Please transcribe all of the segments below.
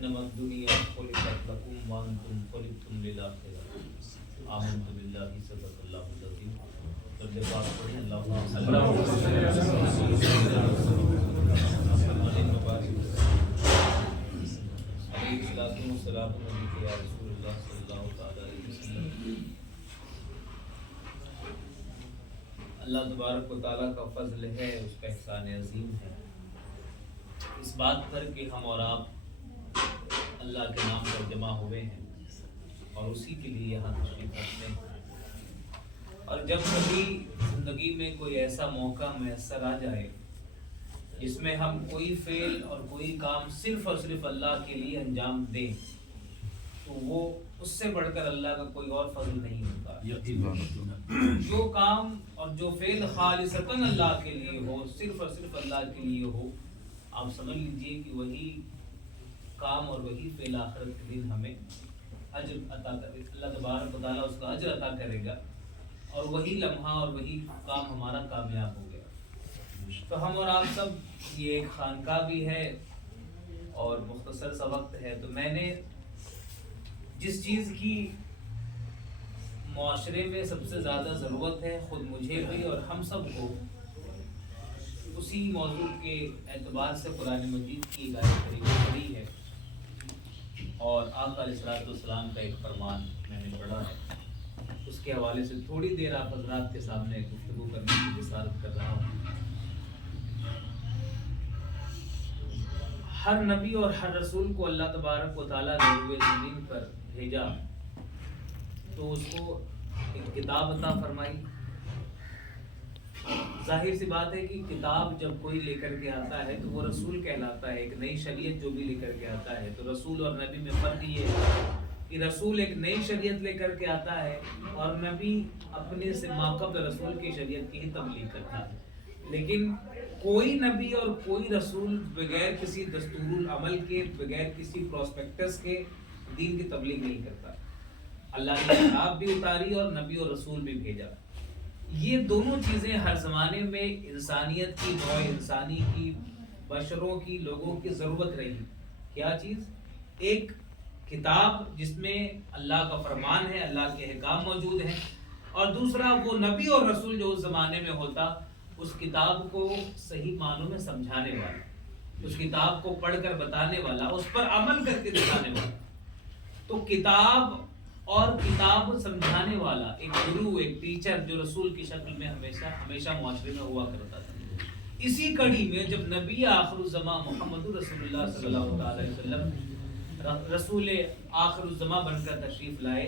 انما الدنیا خلقت لکم وانتم خلقتم للآخرہ آمنت باللہ صدق اللہ العظیم. درود پاک پڑھیں. اللہم صلی علی السلام علیکم یا رسول اللہ صلی اللہ تعالی علیہ وسلم. اللہ تبارک و تعالیٰ کا فضل ہے, اس کا احسان عظیم ہے اس بات پر کہ ہم اور آپ اللہ کے نام پر جمع ہوئے ہیں اور اسی کے لیے یہاں تشریف رکھتے ہیں. اور جب کبھی زندگی میں کوئی ایسا موقع میسر آ جائے جس میں ہم کوئی فعل اور کوئی کام صرف اور صرف اللہ کے لیے انجام دیں تو وہ اس سے بڑھ کر اللہ کا کوئی اور فضل نہیں ہوتا. جو کام اور جو فعل خالصتاً اللہ کے لیے ہو, صرف اور صرف اللہ کے لیے ہو, آپ سمجھ لیجئے کہ وہی کام اور وہی فعل آخرت کے دن ہمیں اجر عطا کرے. اللہ تبارک و تعالیٰ اس کا اجر عطا کرے گا اور وہی لمحہ اور وہی کام ہمارا کامیاب ہو گیا. تو ہم اور آپ سب, یہ ایک خانقاہ بھی ہے اور مختصر سا وقت ہے, تو میں نے جس چیز کی معاشرے میں سب سے زیادہ ضرورت ہے, خود مجھے بھی اور ہم سب کو, اسی موضوع کے اعتبار سے قرآن مجید کی ہدایت کری ہے اور آقا علیہ الصلوۃ والسلام کا ایک فرمان میں نے پڑھا ہے. اس کے حوالے سے تھوڑی دیر آپ حضرات کے سامنے گفتگو کرنے کی جسارت کر رہا ہوں. ہر نبی اور ہر رسول کو اللہ تبارک و تعالیٰ نے روئے زمین پر بھیجا تو اس کو ایک کتاب عطا فرمائی. ظاہر سی بات ہے کہ کتاب جب کوئی لے کر کے آتا ہے تو وہ رسول کہلاتا ہے. ایک نئی شریعت جو بھی لے کر کے آتا ہے, تو رسول اور نبی میں فرق یہ ہے کہ رسول ایک نئی شریعت لے کر کے آتا ہے اور نبی اپنے سے ماقبل رسول کی شریعت کی ہی تبلیغ کرتا ہے. لیکن کوئی نبی اور کوئی رسول بغیر کسی دستور العمل کے, بغیر کسی پروسپیکٹس کے دین کی تبلیغ نہیں کرتا. اللہ نے کتاب بھی اتاری اور نبی اور رسول بھی بھیجا. یہ دونوں چیزیں ہر زمانے میں انسانیت کی, نوع انسانی کی, بشروں کی, لوگوں کی ضرورت رہی. کیا چیز؟ ایک کتاب جس میں اللہ کا فرمان ہے, اللہ کے احکام موجود ہیں, اور دوسرا وہ نبی اور رسول جو اس زمانے میں ہوتا, اس کتاب کو صحیح معنوں میں سمجھانے والا, اس کتاب کو پڑھ کر بتانے والا, اس پر عمل کر کے دکھانے والا. تو کتاب اور کتاب سمجھانے والا ایک گرو, ایک ٹیچر جو رسول کی شکل میں ہمیشہ معاشرے میں ہوا کرتا تھا. اسی کڑی میں جب نبی آخر الزمان محمد رسول اللہ صلی اللہ علیہ وسلم رسول آخر الزمان بن کر تشریف لائے,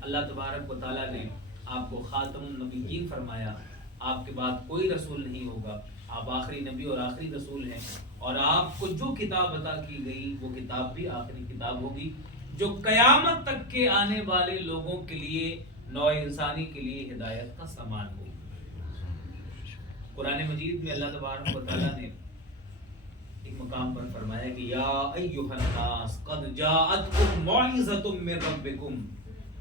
اللہ تبارک و تعالیٰ نے آپ کو خاتم النبیین فرمایا. آپ کے بعد کوئی رسول نہیں ہوگا, آپ آخری نبی اور آخری رسول ہیں, اور آپ کو جو کتاب عطا کی گئی وہ کتاب بھی آخری کتاب ہوگی جو قیامت تک کے آنے والے لوگوں کے لیے, نوع انسانی کے لیے ہدایت کا سامان ہوگی. قرآن مجید میں اللہ تبارک و تعالیٰ نے ایک مقام پر فرمایا کہ یا ایھا الناس قد جاءتکم موعظۃ من ربکم,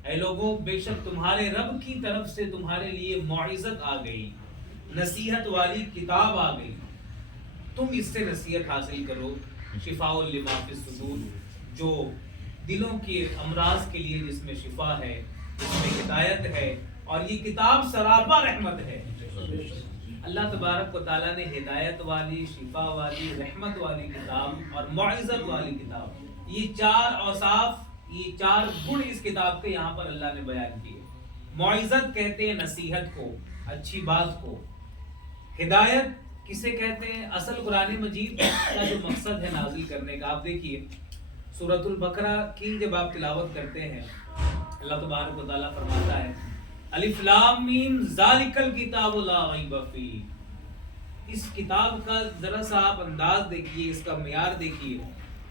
اے لوگوں بے شک تمہارے رب کی طرف سے تمہارے لیے موعظت آ گئی, نصیحت والی کتاب آ گئی, تم اس سے نصیحت حاصل کرو. شفاء لما فی الصدور, جو دلوں کے امراض کے لیے جس میں شفا ہے, جس میں ہدایت ہے, اور یہ کتاب سراپا رحمت ہے. اللہ تبارک و تعالیٰ نے ہدایت والی, شفا والی, رحمت والی کتاب اور موعظت والی کتاب, یہ چار اوصاف, یہ چار گن اس کتاب کے یہاں پر اللہ نے بیان کیے. موعظت کہتے ہیں نصیحت کو, اچھی بات کو. ہدایت کسے کہتے ہیں؟ اصل قرآن مجید کا جو مقصد ہے نازل کرنے کا, آپ دیکھیے سورۃ البقرہ کی جب آپ تلاوت کرتے ہیں, اللہ تبارک و تعالیٰ فرماتا ہے الف لام میم ذالک الکتاب لا ریب فیہ. اس کتاب کا ذرا سا آپ انداز دیکھیے, اس کا معیار دیکھیے.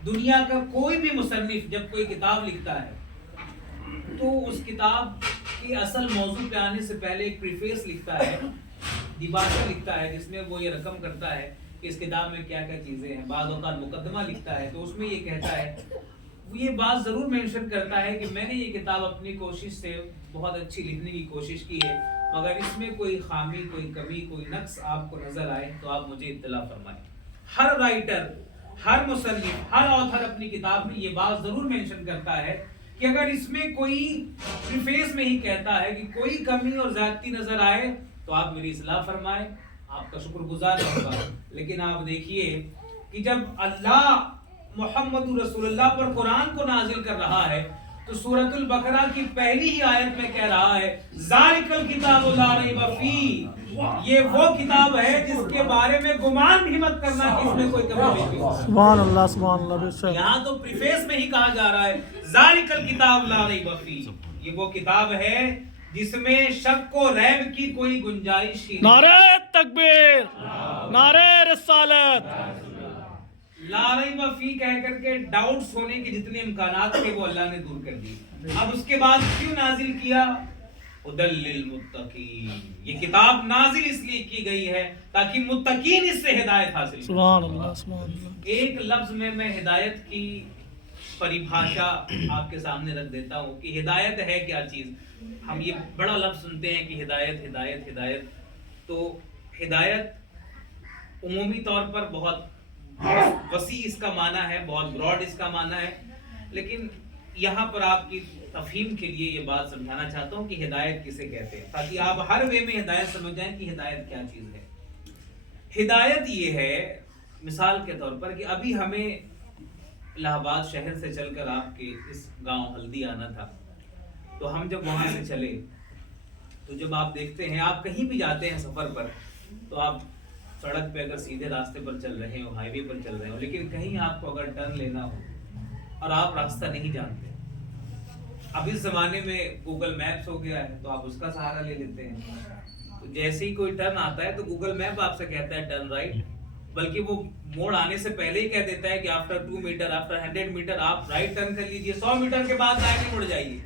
دنیا کا کوئی بھی مصنف جب کوئی کتاب لکھتا ہے تو اس کتاب کے اصل موضوع پہ آنے سے پہلے ایک پریفیس لکھتا ہے, دیباچہ لکھتا ہے, جس میں وہ یہ رقم کرتا ہے کہ اس کتاب میں کیا کیا چیزیں ہیں. بعض اوقات مقدمہ لکھتا ہے تو اس میں یہ کہتا ہے, وہ یہ بات ضرور مینشن کرتا ہے کہ میں نے یہ کتاب اپنی کوشش سے بہت اچھی لکھنے کی کوشش کی ہے, مگر اس میں کوئی خامی, کوئی کمی, کوئی نقص آپ کو نظر آئے تو آپ مجھے اطلاع فرمائیں. ہر رائٹر ہر مصنف ہر آتھر اپنی کتاب میں یہ بات ضرور مینشن کرتا ہے کہ اگر اس میں کوئی پریفیس میں ہی کہتا ہے کہ کوئی کمی اور زیادتی نظر آئے تو آپ میری اصلاح فرمائیں، آپ کا شکر گزار ہوگا. لیکن آپ دیکھیے کہ جب اللہ محمد رسول اللہ پر قرآن کو نازل کر رہا ہے تو سورۃ البقرہ کی پہلی ہی آیت میں کہہ رہا ہے ذالک الکتاب لا ریب فیہ، یہ وہ کتاب ہے جس کے بارے میں گمان بھی مت کرنا کہ اس میں کوئی کمی نہیں. سبحان اللہ سبحان اللہ بے شک. یہاں تو پریفیس میں ہی کہا جا رہا ہے ذالک الکتاب لا ریب فیہ، یہ وہ کتاب ہے جس میں شک و ریب کی کوئی گنجائش ہی نہیں. نعرہ تکبیر، نعرہ رسالت. لا ریب فیہ کہہ کر کے ڈاؤٹس ہونے کے جتنے امکانات تھے وہ اللہ نے دور کر دی. اب اس کے بعد کیوں نازل کیا؟ ہدی للمتقین، یہ کتاب نازل اس لیے کی گئی ہے تاکہ متقین اس سے ہدایت حاصل کریں. سبحان اللہ سبحان اللہ. ایک لفظ میں ہدایت کی پریبھاشا آپ کے سامنے رکھ دیتا ہوں کہ ہدایت ہے کیا چیز. ہم یہ بڑا لفظ سنتے ہیں کہ ہدایت ہدایت ہدایت. تو ہدایت عمومی طور پر بہت وسیع اس کا معنی ہے، بہت براڈ اس کا معنی ہے، لیکن یہاں پر آپ کی تفہیم کے لیے یہ بات سمجھانا چاہتا ہوں کہ ہدایت کسے کہتے ہیں تاکہ آپ ہر وے میں ہدایت سمجھ جائیں کہ ہدایت کیا چیز ہے. ہدایت یہ ہے مثال کے طور پر کہ ابھی ہمیں الہ آباد شہر سے چل کر آپ کے اس گاؤں ہلدی آنا تھا، تو ہم جب وہاں سے چلے تو جب آپ دیکھتے ہیں آپ کہیں بھی جاتے ہیں سفر پر تو آپ سڑک پہ اگر سیدھے راستے پر چل رہے ہو، ہائی وے پر چل رہے ہو، لیکن کہیں آپ کو اگر ٹرن لینا ہو اور آپ راستہ نہیں جانتے، اب اس زمانے میں گوگل میپس ہو گیا ہے تو آپ اس کا سہارا لے لیتے ہیں. تو جیسے ہی کوئی ٹرن آتا ہے تو گوگل میپ آپ سے کہتا ہے ٹرن رائٹ، بلکہ وہ موڑ آنے سے پہلے ہی کہہ دیتا ہے کہ آفٹر 2 میٹر آفٹر 100 میٹر آپ رائٹ ٹرن کر لیجئے، 100 میٹر کے بعد دائیں مڑ جائیے،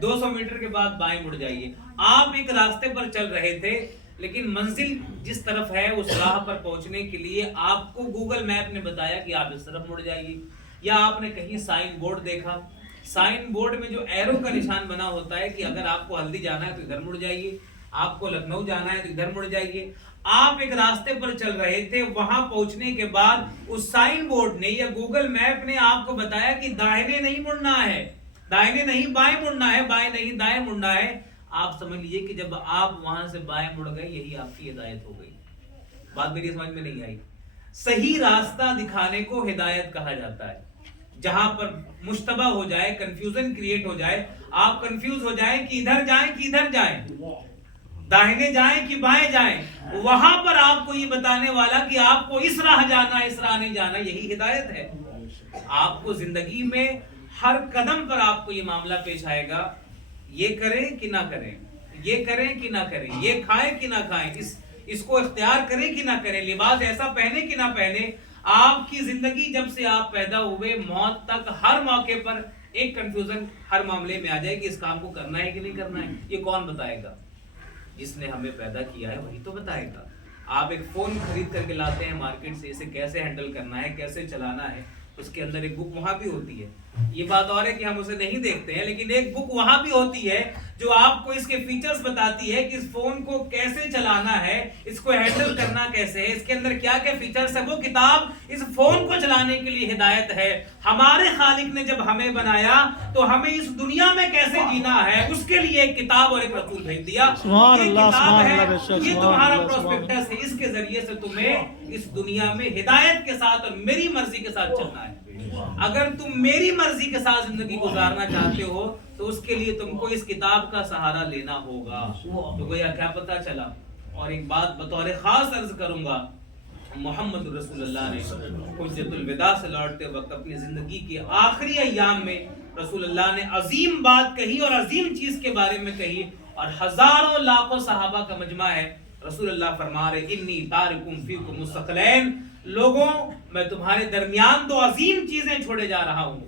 200 میٹر کے بعد بائیں مڑ جائیے. آپ ایک راستے پر چل رہے تھے لیکن منزل جس طرف ہے اس راہ پر پہنچنے کے لیے آپ کو گوگل میپ نے بتایا کہ آپ اس طرف مڑ جائیے. یا آپ نے کہیں سائن بورڈ دیکھا، سائن بورڈ میں جو ایرو کا نشان بنا ہوتا ہے کہ اگر آپ کو ہلدی جانا ہے تو ادھر مڑ جائیے، آپ کو لکھنؤ جانا ہے تو ادھر مڑ جائیے. آپ ایک راستے پر چل رہے تھے، وہاں پہنچنے کے بعد اس سائن بورڈ نے یا گوگل میپ نے آپ کو بتایا کہ داہنے نہیں مڑنا ہے، داہنے نہیں بائیں مڑنا ہے، بائیں نہیں دائیں مڑنا ہے. آپ سمجھ لیجئے کہ جب آپ وہاں سے بائیں مڑ گئے یہی آپ کی ہدایت ہو گئی. بات میری سمجھ میں نہیں آئی؟ صحیح راستہ دکھانے کو ہدایت کہا جاتا ہے. جہاں پر مشتبہ ہو جائے، کنفیوژن کریٹ ہو جائے، آپ کنفیوز ہو جائیں کہ ادھر جائیں کہ ادھر جائیں، داہنے جائیں کہ بائیں جائیں، وہاں پر آپ کو یہ بتانے والا کہ آپ کو اس راہ جانا ہے اس راہ نہیں جانا، یہی ہدایت ہے. آپ کو زندگی میں ہر قدم پر آپ کو یہ معاملہ پیش آئے گا، یہ کریں کہ نہ کریں، یہ کریں کہ نہ کریں، یہ کھائیں کہ نہ کھائیں، اس کو اختیار کریں کہ نہ کریں، لباس ایسا پہنے کہ نہ پہنے. آپ کی زندگی جب سے آپ پیدا ہوئے موت تک ہر موقع پر ایک کنفیوژن ہر معاملے میں آ جائے کہ اس کام کو کرنا ہے کہ نہیں کرنا ہے. یہ کون بتائے گا؟ جس نے ہمیں پیدا کیا ہے وہی تو بتائے گا. آپ ایک فون خرید کر کے لاتے ہیں مارکیٹ سے، اسے کیسے ہینڈل کرنا ہے، کیسے چلانا ہے، اس کے اندر ایک بک وہاں بھی ہوتی ہے. یہ بات اور ہے کہ ہم اسے نہیں دیکھتے ہیں، لیکن ایک بک وہاں بھی ہوتی ہے جو آپ کو اس کے فیچرز بتاتی ہے کہ اس فون کو کیسے چلانا ہے، اس کو ہینڈل کرنا کیسے ہے، اس کے اندر کیا کیا فیچرز ہے. وہ کتاب اس فون کو چلانے کے لیے ہدایت ہے. ہمارے خالق نے جب ہمیں بنایا تو ہمیں اس دنیا میں کیسے جینا ہے اس کے لیے ایک کتاب اور ایک رسول بھیج دیا. یہ کتاب ہے، یہ تمہارا پروسپیکٹس ہے، اس کے ذریعے سے تمہیں اس دنیا میں ہدایت کے ساتھ اور میری مرضی کے ساتھ چلنا ہے. اگر تم میری مرضی کے ساتھ زندگی گزارنا چاہتے ہو تو اس کے لیے تم کو اس کتاب کا سہارا لینا ہوگا. تو گویا کیا پتہ چلا. اور ایک بات بطور خاص عرض کروں گا، محمد رسول اللہ نے حجۃ الوداع سے لوٹتے وقت اپنی زندگی کے آخری ایام میں رسول اللہ نے عظیم بات کہی اور عظیم چیز کے بارے میں کہی، اور ہزاروں لاکھوں صحابہ کا مجمع ہے. رسول اللہ فرما رہے انی تارکم فیکم الثقلین، لوگوں میں تمہارے درمیان دو عظیم چیزیں چھوڑے جا رہا ہوں.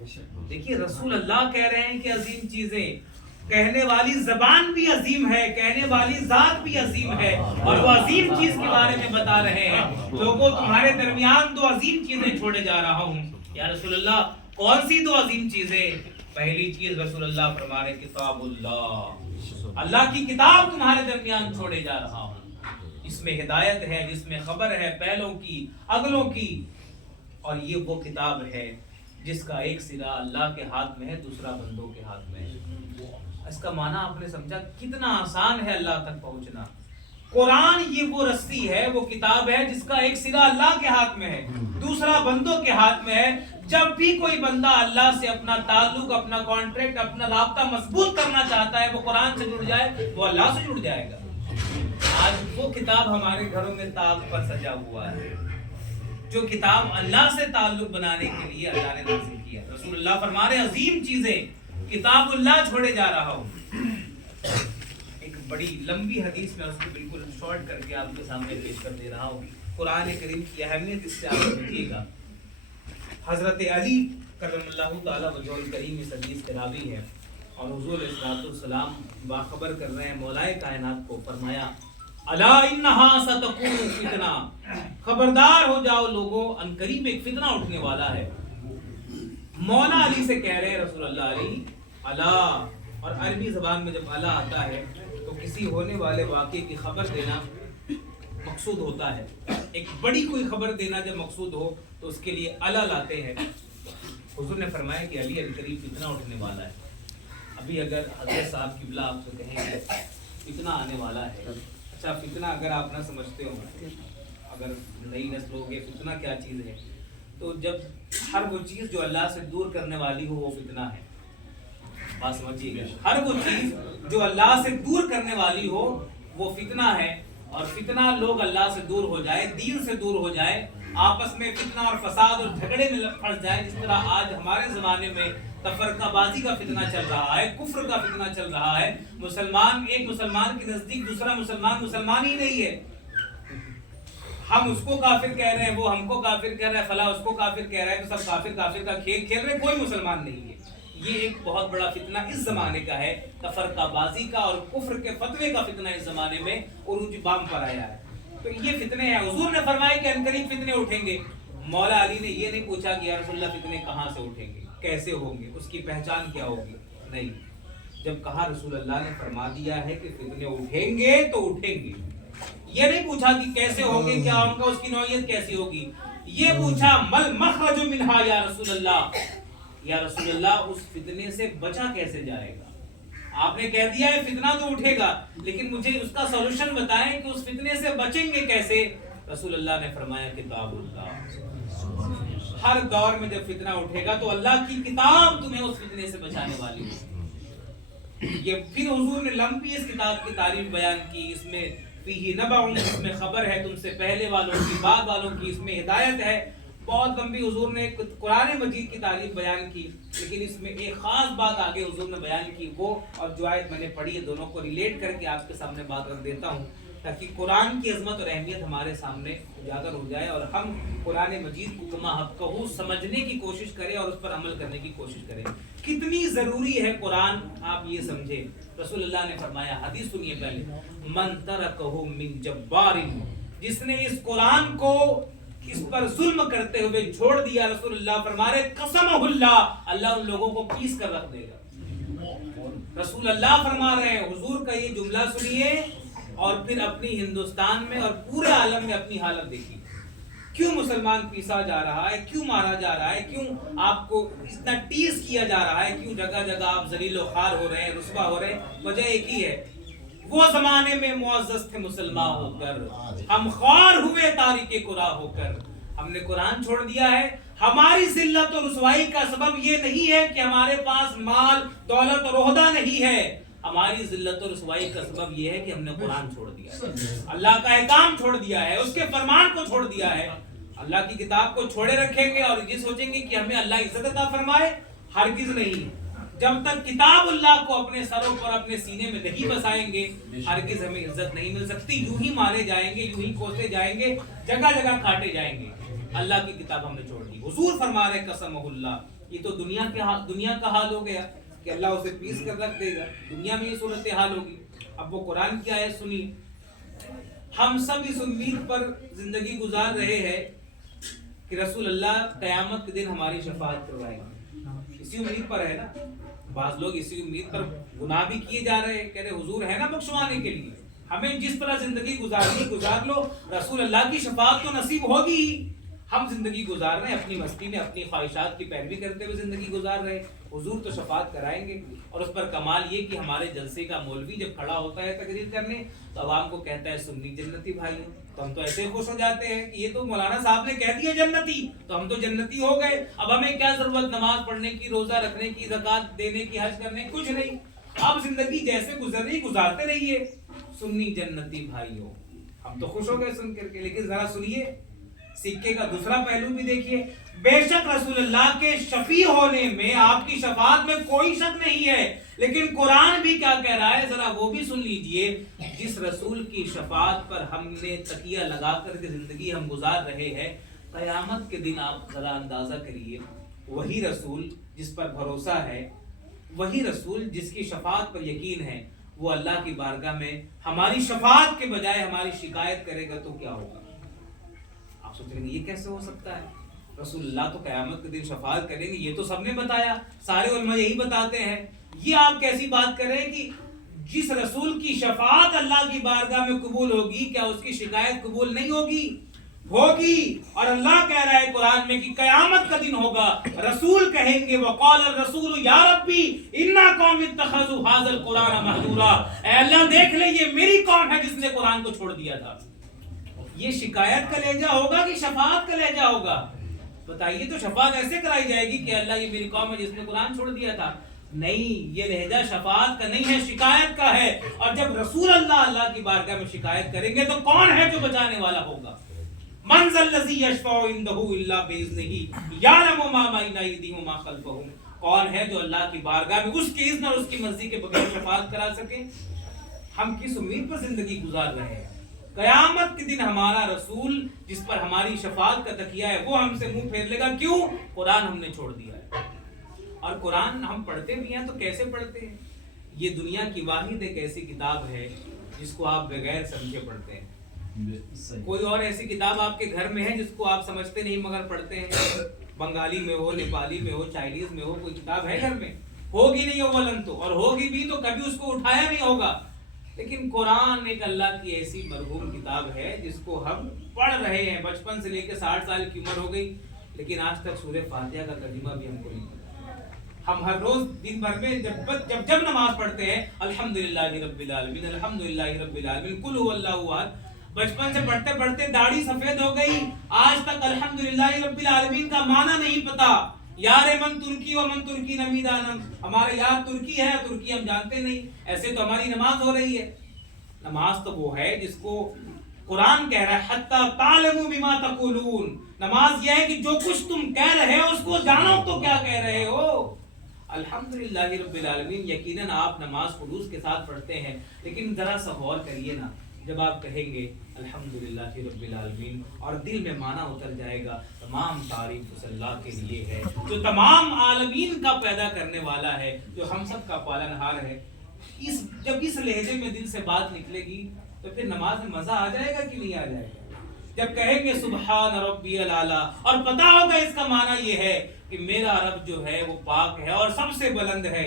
دیکھیے رسول اللہ کہہ رہے ہیں کہ عظیم چیزیں، کہنے والی زبان بھی عظیم ہے، کہنے والی ذات بھی عظیم ہے، اور وہ عظیم چیز کے بارے میں بتا رہے ہیں لوگوں تمہارے درمیان دو عظیم چیزیں چھوڑے جا رہا ہوں. یا رسول اللہ کون سی دو عظیم چیزیں؟ پہلی چیز رسول اللہ فرما رہے کتاب اللہ، اللہ کی کتاب تمہارے درمیان چھوڑے جا رہا ہوں، اس میں ہدایت ہے، جس میں خبر ہے پہلوں کی اگلوں کی، اور یہ وہ کتاب ہے جس کا ایک سرا اللہ کے ہاتھ میں ہے، دوسرا بندوں کے ہاتھ میں ہے۔ اس کا معنی آپ نے سمجھا کتنا آسان ہے اللہ تک پہنچنا۔ قرآن یہ وہ رسی ہے، وہ کتاب ہے جس کا ایک سرا اللہ کے ہاتھ میں ہے، دوسرا بندوں کے ہاتھ میں ہے۔ جب بھی کوئی بندہ اللہ سے اپنا تعلق، اپنا کانٹریکٹ، اپنا رابطہ مضبوط کرنا چاہتا ہے، وہ قرآن سے جڑ جائے، وہ اللہ سے جڑ جائے گا۔ آج وہ کتاب ہمارے گھروں میں تاج پر سجا ہوا ہے، جو کتاب اللہ سے تعلق بنانے کے لیے اللہ نے نازل کیا۔ رسول اللہ فرما رہے عظیم چیزیں کتاب اللہ چھوڑے جا رہا ہوں۔ ایک بڑی لمبی حدیث میں اس کو بالکل شارٹ کر کے آپ کے سامنے پیش کر دے رہا ہوں۔ قرآن کریم کی اہمیت اس سے آپ سمجھیے گا۔ حضرت علی کرم اللہ تعالی وجہ الکریم اس حدیث کے راوی ہے، اور حضور علیہ الصلوۃ والسلام باخبر کر رہے ہیں مولا کائنات کو، فرمایا الا انہا ستکون فتنہ، خبردار ہو جاؤ لوگوں، ان قریب ایک فتنہ اٹھنے والا ہے۔ مولا علی سے کہہ رہے ہیں رسول اللہ علی الا، اور عربی زبان میں جب الا آتا ہے تو کسی ہونے والے واقعے کی خبر دینا مقصود ہوتا ہے۔ ایک بڑی کوئی خبر دینا جب مقصود ہو تو اس کے لیے الا لاتے ہیں۔ حضور نے فرمایا کہ علی القریب فتنہ اٹھنے والا ہے۔ ابھی اگر حضرت صاحب قبلہ آپ سے کہیں گے فتنہ آنے والا ہے، اچھا فتنہ اگر آپ نہ سمجھتے ہو، اگر نئی نسل ہو گئے فتنہ کیا چیز ہے، تو جب ہر وہ چیز جو اللہ سے دور کرنے والی ہو وہ فتنہ ہے۔ بات سمجھیے گا، ہر وہ چیز جو اللہ سے دور کرنے والی ہو وہ فتنہ ہے۔ اور فتنہ لوگ اللہ سے دور ہو جائے، دین سے دور ہو جائے، آپس میں فتنہ اور فساد اور جھگڑے میں پھنس جائے، جس طرح آج ہمارے زمانے میں تفرقہ بازی کا فتنہ چل رہا ہے، کفر کا فتنہ چل رہا ہے۔ مسلمان ایک مسلمان کے نزدیک دوسرا مسلمان ہی نہیں ہے، ہم اس کو کافر کہہ رہے ہیں، وہ ہم کو کافر کہہ رہا ہے، فلاں اس کو کافر کہہ رہا ہے، تو سب کافر کا کھیل کھیل رہے، کوئی مسلمان نہیں ہے۔ یہ ایک بہت بڑا فتنہ اس زمانے کا ہے، تفرقہ بازی کا اور کفر کے فتوے کا فتنہ اس زمانے میں عروج بام پر آیا ہے۔ تو یہ فتنے ہیں۔ حضور نے فرمایا کہ عنقریب فتنے اٹھیں گے۔ مولا علی نے یہ نہیں پوچھا کہ یا رسول اللہ فتنے کہاں سے اٹھیں گے، کیسے ہوں گے، اس کی پہچان کیا ہوگی، نہیں۔ جب کہا رسول اللہ نے فرما دیا ہے کہ فتنے اٹھیں گے تو اٹھیں گے، یہ نہیں پوچھا کہ کیسے ہوں گے، کیا ہوں گا، اس کی نوعیت کیسی ہوگی، یہ پوچھا مل مخرج منہا یا رسول اللہ، یا رسول اللہ اس فتنے سے بچا کیسے جائے گا۔ آپ نے کہہ دیا ہے فتنہ تو اٹھے گا، لیکن مجھے اس کا سولوشن بتائیں کہ اس فتنے سے بچیں گے کیسے۔ رسول اللہ نے فرمایا کتاب اللہ۔ ہر دور میں جب فتنہ اٹھے گا تو اللہ کی کتاب تمہیں اس فتنے سے بچانے والی ہے۔ یہ پھر حضور نے لمبی اس کتاب کی تعریف بیان کی، اس میں فیہ نبع، اس میں خبر ہے تم سے پہلے والوں کی، بعد والوں کی، اس میں ہدایت ہے۔ بہت لمبی حضور نے قرآن مجید کی تعریف بیان کی، لیکن اس میں ایک خاص بات آگے حضور نے بیان کی، وہ اور جو آیت میں نے پڑھی ہے دونوں کو ریلیٹ کر کے آپ کے سامنے بات رکھ دیتا ہوں، تاکہ قرآن کی عظمت اور اہمیت ہمارے سامنے اجاگر ہو جائے اور ہم قرآن مجید کو کما حقہ سمجھنے کی کوشش کریں اور اس پر عمل کرنے کی کوشش کریں۔ کتنی ضروری ہے قرآن، آپ یہ سمجھیں۔ رسول اللہ نے فرمایا، حدیث سنیے پہلے، من ترکہ من جبار، جس نے اس قرآن کو اس پر ظلم کرتے ہوئے چھوڑ دیا، رسول اللہ فرما رہے قسمہ اللہ، اللہ ان لوگوں کو پیس کر رکھ دے گا۔ رسول اللہ فرما رہے ہیں، حضور کا یہ جملہ سنیے اور پھر اپنی ہندوستان میں اور پورے عالم میں اپنی حالت دیکھیے، کیوں مسلمان پیسا جا رہا ہے، کیوں مارا جا رہا ہے، کیوں آپ کو اتنا ٹیز کیا جا رہا ہے، کیوں جگہ جگہ آپ ذلیل و خوار ہو رہے ہیں، رسوا ہو رہے ہیں۔ وجہ ایک ہی ہے، وہ زمانے میں معزز تھے مسلمان ہو کر، ہم خوار ہوئے تاریک قرآن ہو کر، ہم نے قرآن چھوڑ دیا ہے۔ ہماری ذلت و رسوائی کا سبب یہ نہیں ہے کہ ہمارے پاس مال دولت اور عہدہ نہیں ہے، ہماری ذلت و رسوائی کا سبب یہ ہے کہ ہم نے قرآن چھوڑ دیا ہے، اللہ کا احکام چھوڑ دیا ہے، اس کے فرمان کو چھوڑ دیا ہے۔ اللہ کی کتاب کو چھوڑے رکھیں گے اور یہ سوچیں گے کہ ہمیں اللہ عزت عطا فرمائے، ہرگز نہیں۔ جب تک کتاب اللہ کو اپنے سروں پر اپنے سینے میں نہیں بسائیں گے، ہرگز ہمیں عزت نہیں مل سکتی، یوں ہی مارے جائیں گے، یوں ہی کوسے جائیں گے، جگہ جگہ کاٹے جائیں گے۔ اللہ کی کتاب ہم نے چھوڑ دی۔ حضور فرما رہے قسمہ اللہ، یہ تو دنیا کا حال ہو گیا کہ اللہ اسے پیس کر رکھ دے گا، دنیا میں یہ صورتحال ہوگی۔ اب وہ قرآن کی آیت سنی، ہم سب اس امید پر زندگی گزار رہے ہیں کہ رسول اللہ قیامت کے دن ہماری شفاعت کروائیں گے، اسی امید پر ہے نا۔ بعض لوگ اسی امید پر گناہ بھی کیے جا رہے ہیں، کہہ رہے حضور ہے نا بخشوانے کے لیے، ہمیں جس طرح زندگی گزارنی گزار لو، رسول اللہ کی شفاعت تو نصیب ہوگی ہی۔ ہم زندگی گزار رہے ہیں اپنی مستی میں، اپنی خواہشات کی پیروی کرتے ہوئے زندگی گزار رہے ہیں. حضور تو شفاعت کرائیں گے. اور اس پر کمال یہ کہ ہمارے جلسے کا مولوی جب کھڑا ہوتا ہے تقریر کرنے تو عوام کو کہتا ہے سنی جنتی بھائیوں، تو ہم تو ایسے خوش ہو جاتے ہیں کہ یہ تو مولانا صاحب نے کہہ دیا جنتی، تو ہم تو جنتی ہو گئے. اب ہمیں کیا ضرورت نماز پڑھنے کی، روزہ رکھنے کی، زکوٰۃ دینے کی، حج کرنے کی، کچھ نہیں. اب زندگی جیسے گزر رہی گزارتے رہیے. سنی جنتی بھائیوں، ہم تو خوش ہو گئے سن کر کے. لیکن ذرا سنیے سکے کا دوسرا پہلو بھی دیکھیے. بے شک رسول اللہ کے شفیع ہونے میں، آپ کی شفاعت میں کوئی شک نہیں ہے، لیکن قرآن بھی کیا کہہ رہا ہے ذرا وہ بھی سن لیجئے. جس رسول کی شفاعت پر ہم نے تکیہ لگا کر کے زندگی ہم گزار رہے ہیں، قیامت کے دن آپ ذرا اندازہ کریے، وہی رسول جس پر بھروسہ ہے، وہی رسول جس کی شفاعت پر یقین ہے، وہ اللہ کی بارگاہ میں ہماری شفاعت کے بجائے ہماری شکایت کرے گا تو کیا ہوگا؟ آپ سوچ رہے ہیں یہ کیسے ہو سکتا ہے؟ رسول اللہ تو قیامت کے دن شفاعت کریں گے، یہ تو سب نے بتایا، سارے علماء یہی بتاتے ہیں. یہ آپ کیسی بات کر رہے ہیں کہ جس رسول کی شفاعت اللہ کی بارگاہ میں قبول ہوگی، کیا اس کی شکایت قبول نہیں ہوگی؟ ہوگی. اور اللہ کہہ رہا ہے قرآن میں کہ قیامت کا دن ہوگا، رسول کہیں گے وقال الرسول یا ربی انا قوم اتخذوا هذا القرآن مہجورا، اے اللہ دیکھ لے یہ میری قوم ہے جس نے قرآن کو چھوڑ دیا تھا. یہ شکایت کا لہجہ ہوگا کہ شفاعت کا لہجہ ہوگا؟ بتائیے. تو شفاعت ایسے کرائی جائے گی کہ اللہ یہ میری قوم ہے جس نے قرآن چھوڑ دیا تھا؟ نہیں، یہ لہجہ شفاعت کا نہیں ہے، شکایت کا ہے. اور جب رسول اللہ کی بارگاہ میں شکایت کریں گے تو کون ہے جو بچانے والا ہوگا؟ من ذا الذی یشفع عنده الا باذنہ یعلم ما بین ایدیہم وما خلفہم. کون ہے جو اللہ کی بارگاہ میں اس کی اذن اور اس کی مرضی کے بغیر شفاعت کرا سکے؟ ہم کس امید پر زندگی گزار رہے ہیں؟ قیامت کے دن ہمارا رسول جس پر ہماری شفاعت کا تکیہ ہے وہ ہم سے منہ پھیر لے گا. کیوں؟ قرآن ہم نے چھوڑ دیا ہے. اور قرآن ہم پڑھتے بھی ہیں تو کیسے پڑھتے ہیں؟ یہ دنیا کی واحد ایک ایسی کتاب ہے جس کو آپ بغیر سمجھے پڑھتے ہیں. کوئی اور ایسی کتاب آپ کے گھر میں ہے جس کو آپ سمجھتے نہیں مگر پڑھتے ہیں؟ بنگالی میں ہو، نیپالی میں ہو، چائنیز میں ہو، کوئی کتاب ہے گھر میں؟ ہوگی نہیں اولن تو، اور ہوگی بھی تو کبھی اس کو اٹھایا نہیں ہوگا. لیکن قرآن ایک اللہ کی ایسی مرحوم کتاب ہے جس کو ہم پڑھ رہے ہیں بچپن سے لے کے 60 سال کی عمر ہو گئی، لیکن آج تک سورہ فاتحہ کا ترجمہ بھی ہم کو نہیں پتا. ہم ہر روز دن بھر میں جب نماز پڑھتے ہیں الحمدللہ رب العالمین، الحمدللہ رب العالمین، قل هو اللہ احد. بچپن سے پڑھتے پڑھتے داڑھی سفید ہو گئی، آج تک الحمدللہ رب العالمین کا معنی نہیں پتا. یار من ترکی و من ترکی نمیدانم، ہمارے یار ترکی ہے، ترکی ہم جانتے نہیں. ایسے تو ہماری نماز ہو رہی ہے. نماز تو وہ ہے جس کو قرآن کہہ رہا ہے حتی تعلموا بما تقولون. نماز یہ ہے کہ جو کچھ تم کہہ رہے ہو اس کو جانو تو کیا کہہ رہے ہو. الحمدللہ رب العالمین. یقیناً آپ نماز خلوص کے ساتھ پڑھتے ہیں، لیکن ذرا سا غور کریے نا، جب آپ کہیں گے الحمدللہ رب العالمین اور دل میں معنی اتر جائے گا تمام تعریف اس اللہ کے لیے ہے جو تمام عالمین کا پیدا کرنے والا ہے، جو ہم سب کا پالنہار ہے. جب اس لہجے میں دل سے بات نکلے گی تو پھر نماز میں مزہ آ جائے گا کہ نہیں آ جائے گا؟ جب کہیں گے سبحان ربی الاعلیٰ اور پتا ہوگا اس کا معنی یہ ہے کہ میرا رب جو ہے وہ پاک ہے اور سب سے بلند ہے،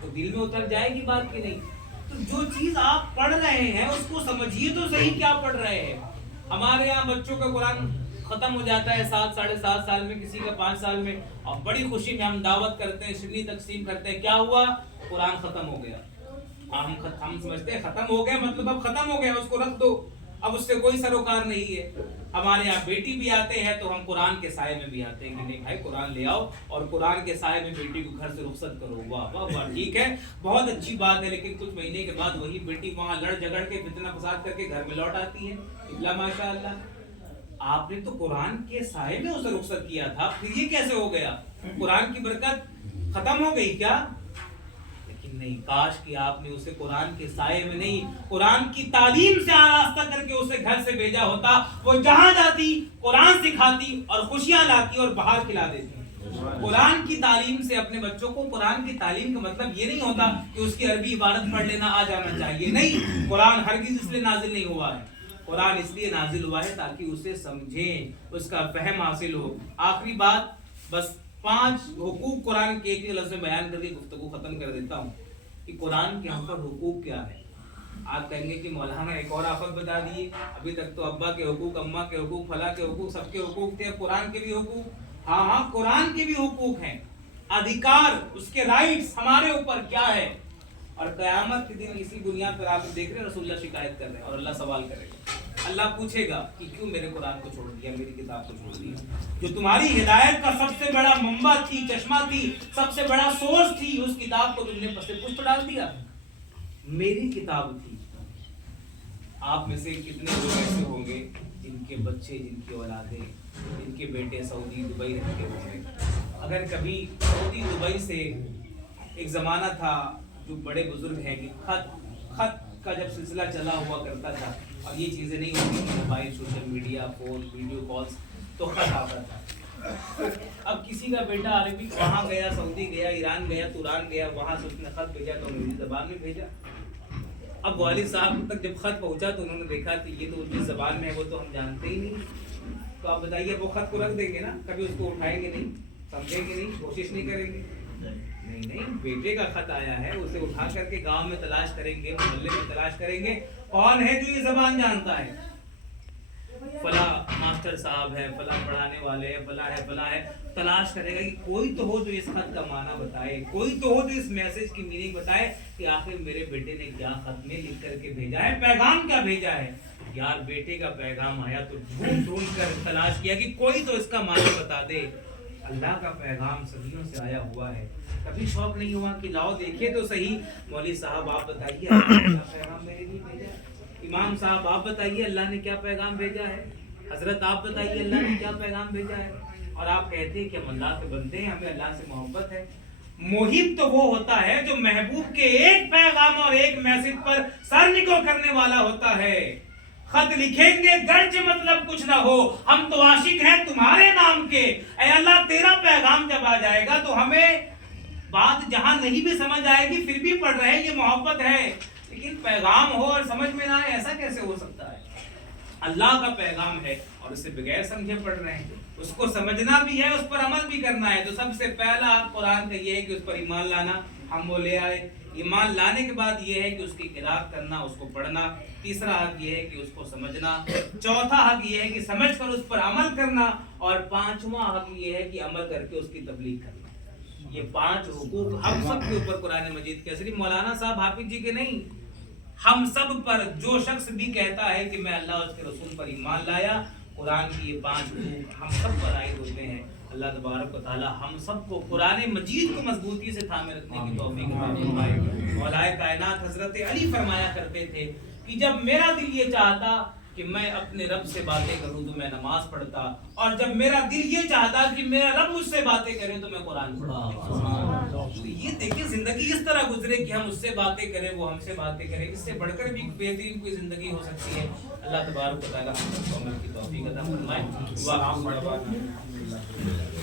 تو دل میں اتر جائے گی بات کی نہیں؟ تو جو چیز آپ پڑھ رہے ہیں اس کو سمجھیے تو صحیح کیا پڑھ رہے ہیں. ہمارے یہاں بچوں کا قرآن ختم ہو جاتا ہے 7 ساڑھے 7 سال میں، کسی کا 5 سال میں، اور بڑی خوشی میں ہم دعوت کرتے ہیں، شرنی تقسیم کرتے ہیں. کیا ہوا؟ قرآن ختم ہو گیا. ہم سمجھتے ہیں ختم ہو گیا مطلب اب ختم ہو گیا، اس کو رکھ دو، اب اس سے کوئی سروکار نہیں ہے. ہمارے یہاں بیٹی بھی آتے ہیں تو ہم قرآن کے سائے میں بھی آتے ہیں کہ نہیں بھائی قرآن لے آؤ اور قرآن کے سائے میں بیٹی کو گھر سے رخصت کرو. واہ واہ واہ، ٹھیک ہے، بہت اچھی بات ہے. لیکن کچھ مہینے کے بعد وہی بیٹی وہاں لڑ جھگڑ کے فتنہ فساد کر کے گھر میں لوٹ آتی ہے. اللہ ماشاء اللہ، آپ نے تو قرآن کے سائے میں اسے رخصت کیا تھا، پھر یہ کیسے ہو گیا؟ قرآن کی برکت ختم ہو گئی کیا؟ نہیں، کاش کہ آپ نے اسے قرآن کے سائے میں نہیں، قرآن کی تعلیم سے آراستہ کر کے اسے گھر سے بھیجا ہوتا. وہ جہاں جاتی قرآن سکھاتی اور خوشیاں لاتی اور باہر کھلا دیتی. قرآن کی تعلیم سے اپنے بچوں کو، قرآن کی تعلیم کا مطلب یہ نہیں ہوتا کہ اس کی عربی عبارت پڑھ لینا آ جانا چاہیے. نہیں، قرآن ہرگز اس لیے نازل نہیں ہوا ہے. قرآن اس لیے نازل ہوا ہے تاکہ اسے سمجھیں، اس کا فہم حاصل ہو. آخری بات، بس 5 حقوق قرآن کے ایک لفظ میں بیان کر کے گفتگو ختم کر دیتا ہوں کہ قرآن کے ہم پر حقوق کیا ہے. آپ کہیں گے کہ مولانا ایک اور آفت بتا دیے, ابھی تک تو ابا کے حقوق, اماں کے حقوق, فلاں کے حقوق, سب کے حقوق تھے, قرآن کے بھی حقوق. ہاں ہاں قرآن کے بھی حقوق ہیں, ادھیکار, اس کے رائٹس ہمارے اوپر کیا ہے. اور قیامت کے دن اسی بنیاد پر آپ دیکھ رہے ہیں رسول اللہ شکایت کر رہے ہیں اور اللہ سوال کرے گا. اللہ پوچھے گا کہ کیوں میرے قرآن کو چھوڑ دیا, میری کتاب کو چھوڑ دیا, جو تمہاری ہدایت کا سب سے بڑا منبع تھی, چشمہ تھی, سب سے بڑا سورس تھی, اس کتاب کو تم نے پس پشت ڈال دیا. میری کتاب تھی. آپ میں سے کتنے لوگ ایسے ہوں گے جن کے بچے, جن کی اولادیں, جن کے بیٹے سعودی دبئی رہتے ہوں گے. اگر کبھی سعودی دبئی سے ایک زمانہ تھا جو بڑے بزرگ ہیں کہ خط کا جب سلسلہ چلا ہوا کرتا تھا اور یہ چیزیں نہیں ہوتی تھی, mobile, social media, phone, video calls, تو خط آتا تھا. اب کسی کا بیٹا عربی وہاں گیا, سعودی گیا, ایران گیا, توران گیا, وہاں سے اس نے خط بھیجا تو انگریزی زبان میں بھیجا. اب والد صاحب تک جب خط پہنچا تو انہوں نے دیکھا کہ یہ تو جس زبان میں ہے وہ تو ہم جانتے ہی نہیں. تو آپ بتائیے وہ خط کو رکھ دیں گے نا, کبھی اس کو اٹھائیں گے نہیں, سمجھیں گے نہیں, کوشش نہیں کریں گے. نہیں, بیٹے کا خط آیا ہے, اسے اٹھا کر کے گاؤں میں تلاش کریں گے, محلے میں تلاش کریں گے, کون ہے جو یہ زبان جانتا ہے. فلاں ماسٹر صاحب ہے, فلاں پڑھانے والے ہیں, فلاں ہے, تلاش کرے گا کہ کوئی تو ہو جو اس خط کا معنی بتائے, کوئی تو ہو جو اس میسج کی میننگ بتائے کہ آخر میرے بیٹے نے کیا خط میں لکھ کر کے بھیجا ہے, پیغام کیا بھیجا ہے. یار بیٹے کا پیغام آیا تو ڈھونڈ کر تلاش کیا کہ کوئی تو اس کا معنی بتا دے. اللہ کا پیغام صدیوں سے آیا ہوا ہے, کبھی شوق نہیں ہوا کہ لاؤ دیکھیں تو صحیح. مولوی صاحب آپ بتائیے اللہ نے کیا پیغام میرے لیے بھیجا ہے. امام صاحب آپ بتائیے اللہ نے کیا پیغام بھیجا ہے. حضرت آپ بتائیے اللہ نے کیا پیغام بھیجا ہے. اور آپ کہتے ہیں کہ ہم اللہ کے بندے ہیں, ہمیں اللہ سے محبت ہے. محب تو وہ ہوتا ہے جو محبوب کے ایک پیغام اور ایک میسج پر سر نکو کرنے والا ہوتا ہے. خط لکھیں گے گرچہ مطلب کچھ نہ ہو, ہم تو عاشق ہیں تمہارے نام کے. اے اللہ تیرا پیغام جب آ جائے گا تو ہمیں بات جہاں نہیں بھی سمجھ آئے گی پھر بھی پڑھ رہے ہیں, یہ محبت ہے. لیکن پیغام ہو اور سمجھ میں نہ آئے, ایسا کیسے ہو سکتا ہے. اللہ کا پیغام ہے اور اسے بغیر سمجھے پڑھ رہے ہیں, اس کو سمجھنا بھی ہے, اس پر عمل بھی کرنا ہے. تو سب سے پہلا قرآن کا یہ ہے کہ اس پر ایمان لانا, ہم وہ لے آئے. ایمان لانے کے بعد یہ ہے کہ اس کی قرات کرنا, اس کو پڑھنا. تیسرا حق یہ ہے کہ اس کو سمجھنا. چوتھا حق یہ ہے کہ سمجھ کر اس پر عمل کرنا. اور پانچواں حق یہ ہے کہ عمل کر کے اس کی تبلیغ کرنا. یہ 5 حقوق ہم سب کے اوپر قرآن مجید کے, صرف مولانا صاحب حافظ جی کے نہیں, ہم سب پر. جو شخص بھی کہتا ہے کہ میں اللہ اور اس کے رسول پر ایمان لایا, قرآن کی یہ 5 حقوق ہم سب پر عائد ہوتے ہیں. اللہ تبارک و تعالی ہم سب کو قرآن مجید کو مضبوطی سے تھامے رکھنے کی توفیق عطا فرمائے. مولا کائنات حضرت علی فرمایا کرتے تھے کہ جب میرا دل یہ چاہتا کہ میں اپنے رب سے باتیں کروں تو میں نماز پڑھتا, اور جب میرا دل یہ چاہتا کہ میرا رب مجھ سے باتیں کرے تو میں قرآن پڑھتا. تو یہ دیکھیں زندگی اس طرح گزرے کہ ہم اس سے باتیں کریں, وہ ہم سے باتیں کریں. اس سے بڑھ کر بھی بہترین کوئی زندگی ہو سکتی ہے. اللہ تبارک و تعالی ہم سب کو عمل کی توفیق عطا فرمائے.